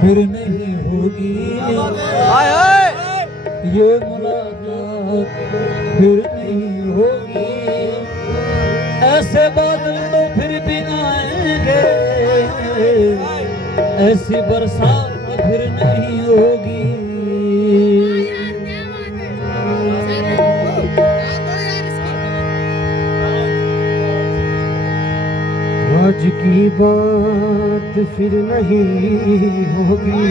फिर नहीं होगी ये मुलाकात, फिर नहीं होगी। ऐसे बादल तो फिर भी आएंगे, ऐसी बरसात फिर नहीं होगी। आज की बात फिर नहीं होगी,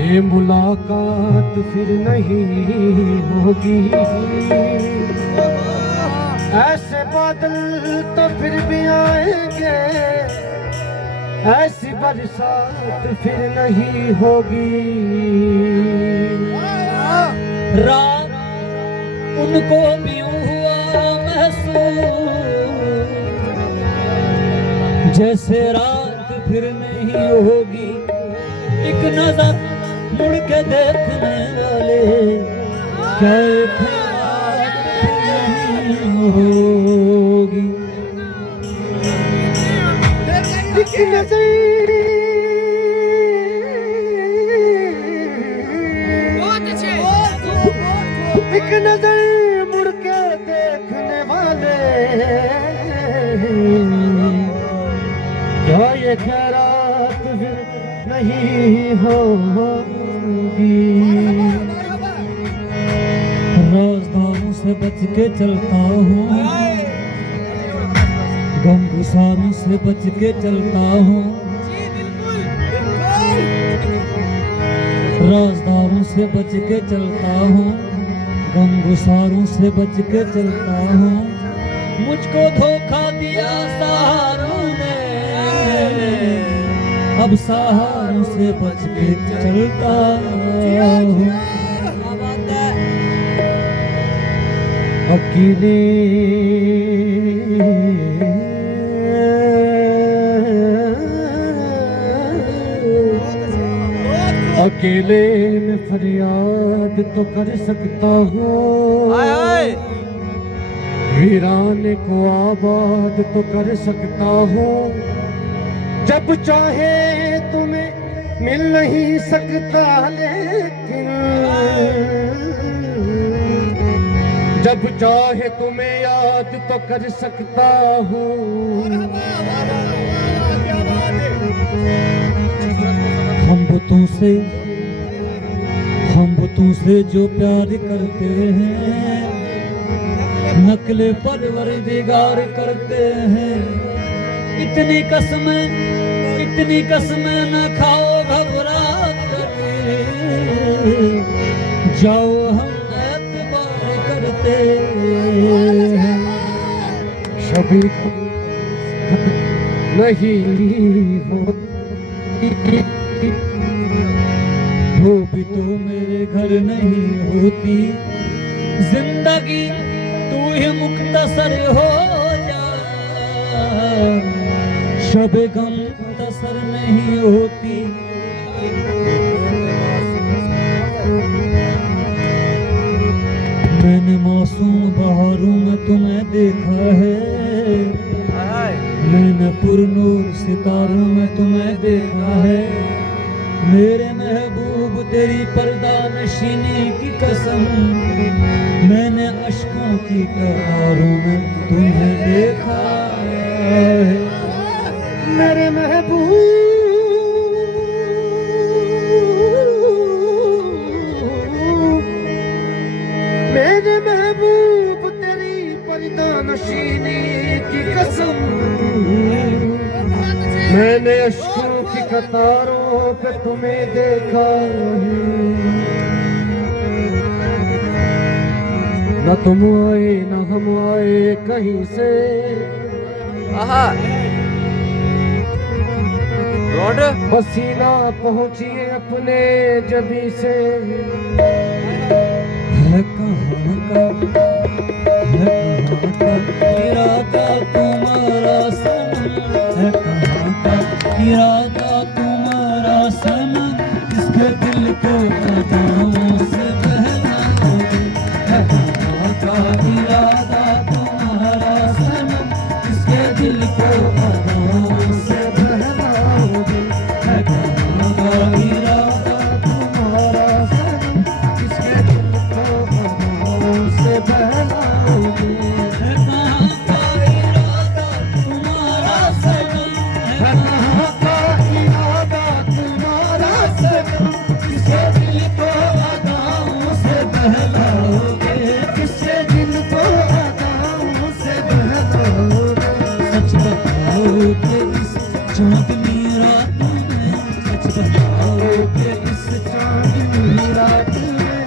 ये मुलाकात फिर नहीं होगी। ऐसे बादल तो फिर भी आएंगे, ऐसी बरसात फिर नहीं होगी। रात उनको भी हुआ महसूस, जैसे रात फिर नहीं होगी। एक नजर मुड़ के देखने वाले, क्या एक रात फिर नहीं होगी। एक नजर एक नजर मुड़ के देखने वाले, क्या ये खैरात फिर नहीं होगी। राजदारों से बच के चलता हूँ, गमगुसारों से बच के चलता हूँ। राजदारों से बच के चलता हूँ, गमगुसारों से बच के चलता हूँ। मुझको धोखा दिया सहारों ने, अब सहारों से बच के चलता हूँ। अकेले अकेले में फरियाद तो कर सकता हूँ, वीराने को आबाद तो कर सकता हूँ। जब चाहे तुम्हें मिल नहीं सकता, लेकिन जब चाहे तुम्हें याद तो कर सकता हूँ। हम बुतों से जो प्यार करते हैं, नकले परवरदिगार करते हैं। इतनी कसमें न खाओ घबरा कर, जाओ हम एतबार करते हैं। सभी नहीं होती, वो भी तो मेरे घर नहीं होती। जिंदगी तू ही मुख्तसर हो जा, शब गम मुख्तसर नहीं होती। मैंने मासूम बहारों में तुम्हें देखा है, मैंने पुरनूर सितारों में तुम्हें देखा है। मेरे महबूब तेरी पर्दा नशीनी की कसम, मैंने अश्कों की कतारों में तुम्हें देखा है। मेरे महबूब मेरे महबूब तेरी पर्दा नशीनी की कसम, मैंने अश्कों की कतारों पे तुम्हें देखा है। न तुम आए न हम आए कहीं से, पसीना पहुंचिए अपने जबी से। है कहाँ का इरादा तुम्हारा सनम, है कहाँ का इरादा तुम्हारा सनम, इसके दिल को कदमों से बहना दो। है कहाँ का इरादा तुम्हारा सनम, इसके दिल को कदमों कहाँ का इरादा तुम्हारा सनम, किसके दिल को अदाओं से बहलाओगे, किसके दिल को अदाओं से बहलाओगे। सच बताओ कि इस चांदनी रात में, सच बताओ कि इस चांदनी रात में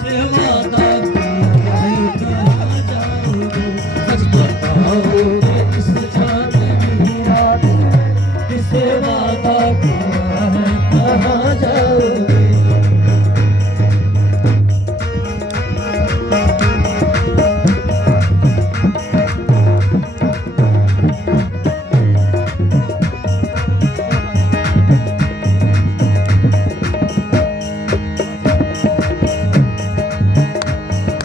से वादा किया है कहाँ जाओगे। सच बताओ कि इस चांदनी रात में किसे वादा किया है कहाँ जाओगे।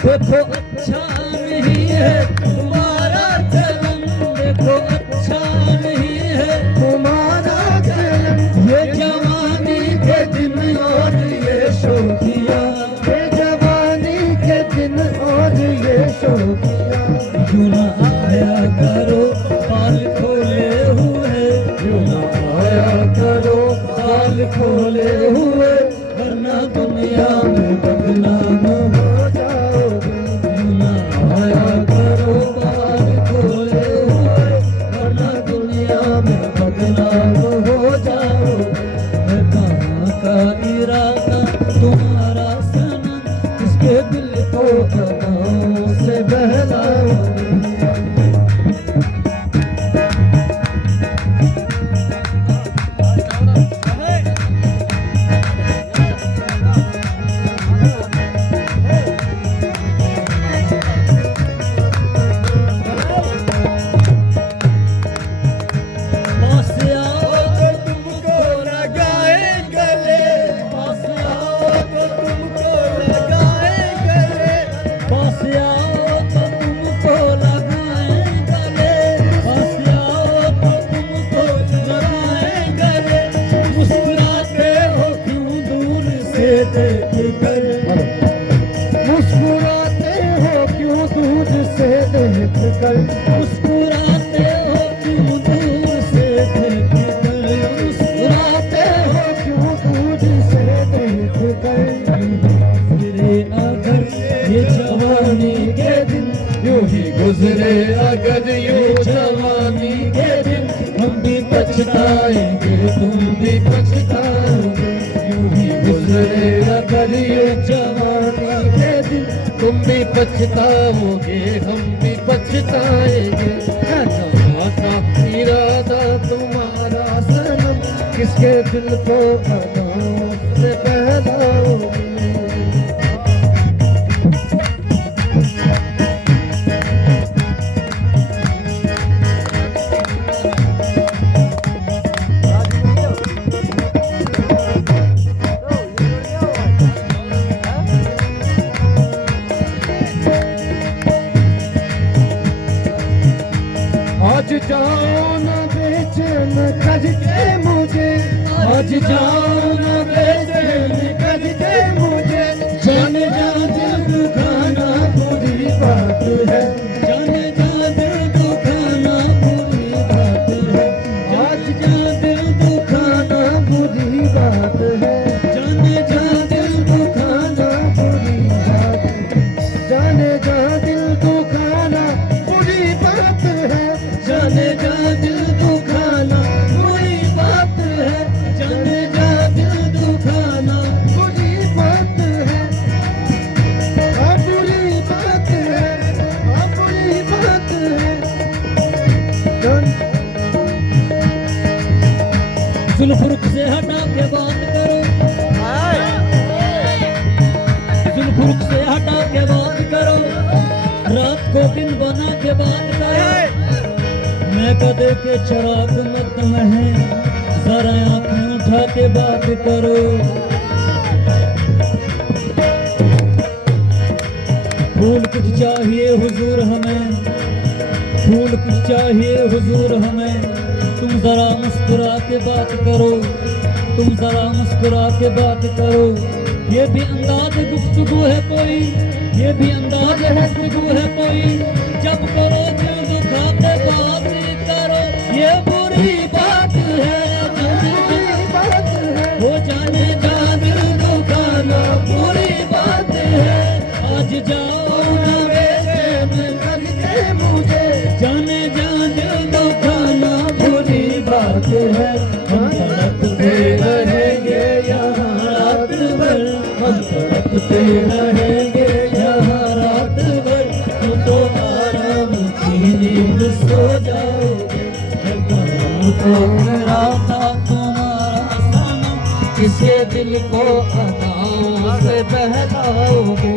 देखो अच्छा नहीं है तुम्हारा चलन, देखो अच्छा नहीं है तुम्हारा चलन, ये जवानी के दिन और ये शोखिया, ये जवानी के दिन और ये शोखिया। यूं ना आया करो बाल खोले हुए, यूं ना आया करो बाल खोले हुए, वरना दुनिया में बदनाम हो जाओगे। यूं ना आया करो बाल खोले हुए, वरना दुनिया में बदनाम हो जाओगे। है कहाँ का इरादा तुम्हारा सनम, किसके दिल को अदाओं से बहलाओगे। पास आओ तो तुमको लगाए गले, पास आओ तो तुमको लगाए गले, पास आओ तो तुमको लगाए गले, पास आओ तो तुमको लगाए गले। मुस्कुराते हो क्यों दूर से देख कर, मुस्कुराते हो क्यों दूर से देख कर, मुस्कुराते हो क्यों दूर से देख कर, मुस्कुराते हो क्यों दूर से देख कर। गुजरे अगर ये जवानी के दिन, यूं ही गुजरे अगर यूं जवानी के दिन, हम भी पछताएंगे तुम भी पछताओगे। यूं ही गुजरे अगर यूं जवानी के दिन, तुम भी पछताओगे हम भी पछताएंगे। है कहाँ का इरादा तुम्हारा सनम, किसके दिल को अदाओं से बहलाओगे। आज जाओ न बेचैन कर के मुझे, आज जाओ न बेचैन करके मुझे, जाने जा दिल दुखाना बुरी बात है। जाने जा दिल दुखाना बुरी बात है, आज जा दिल दुखाना बुरी बात है। जाने जा दिल दुखाना बुरी बात है। जाने जा दिल दुखाना बुरी बात है। जाने जा दिल दुखाना बुरी बात है, जाने जा दिल दुखाना बुरी बात है। हाँ बुरी बात है। हाँ बुरी बात है। जुल्फ से हटा के बात करो, जुल्फ से हटा के बात करो, रात को दिन बना के बात करो। मैं कदे के चराग मत में है, जरा आंखें उठा के बात करो। फूल कुछ चाहिए हुजूर हमें, फूल कुछ चाहिए हुजूर हमें, तुम जरा मुस्कुरा के बात करो, तुम जरा मुस्कुरा के बात करो। ये भी अंदाज गुफ्तगू है कोई, ये भी अंदाज है गुफ्तगू है कोई, जब करो दिल दुखा के बात करो। ये बुरी बात है, हम तड़पते रहेंगे यहाँ रात भर, हम तड़पते रहेंगे यहाँ रात भर। तुम तो आराम की नींद सो जाओगे, तो मेरा था तुम्हारा सनम, किसके दिल को अदाओं से बहलाओगे।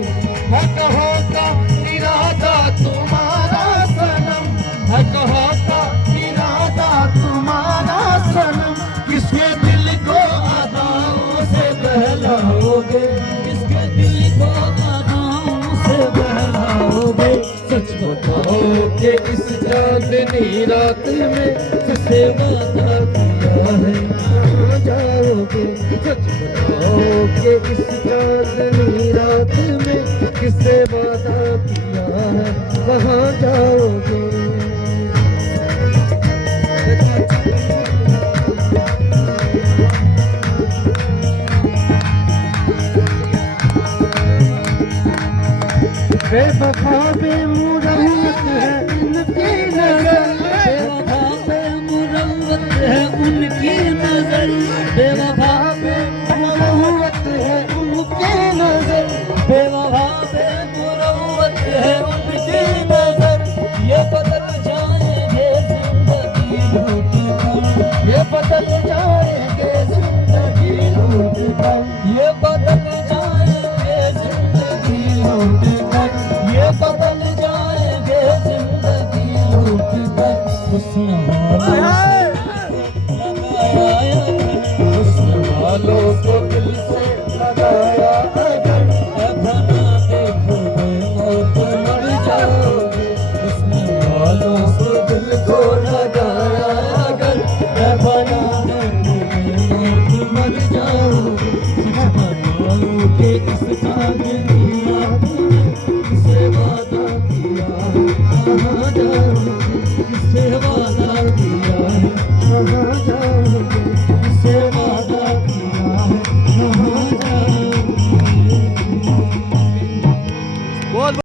है कहाँ का इरादा तुम्हारा सनम, है कहाँ का इरादा तुम्हारा सनम, किसके दिल को अदाओं से बहलाओगे, किसके दिल को अदाओं से बहलाओगे। सच बताओ कि इस चांदनी रात में किससे वादा किया है, कहाँ जाओगे। सच बताओ कि इस चांदनी रात में किससे वादा किया है, कहाँ जाओगे। बेवफा बेमुरवत है उनकी नजर, बेवफा बेमुरवत है उनकी नजर, बेवफा बेमुरवत है उनकी नजर, बेवफा बेमुरवत है उनकी नजर। ये बदल जाएंगे जिंदगी लूट कर, ये बदल जाएंगे जिंदगी लूट कर, ये बदल जाएंगे जिंदगी लूट कर, ये बदल जाएंगे जिंदगी लूट कर। हुस्न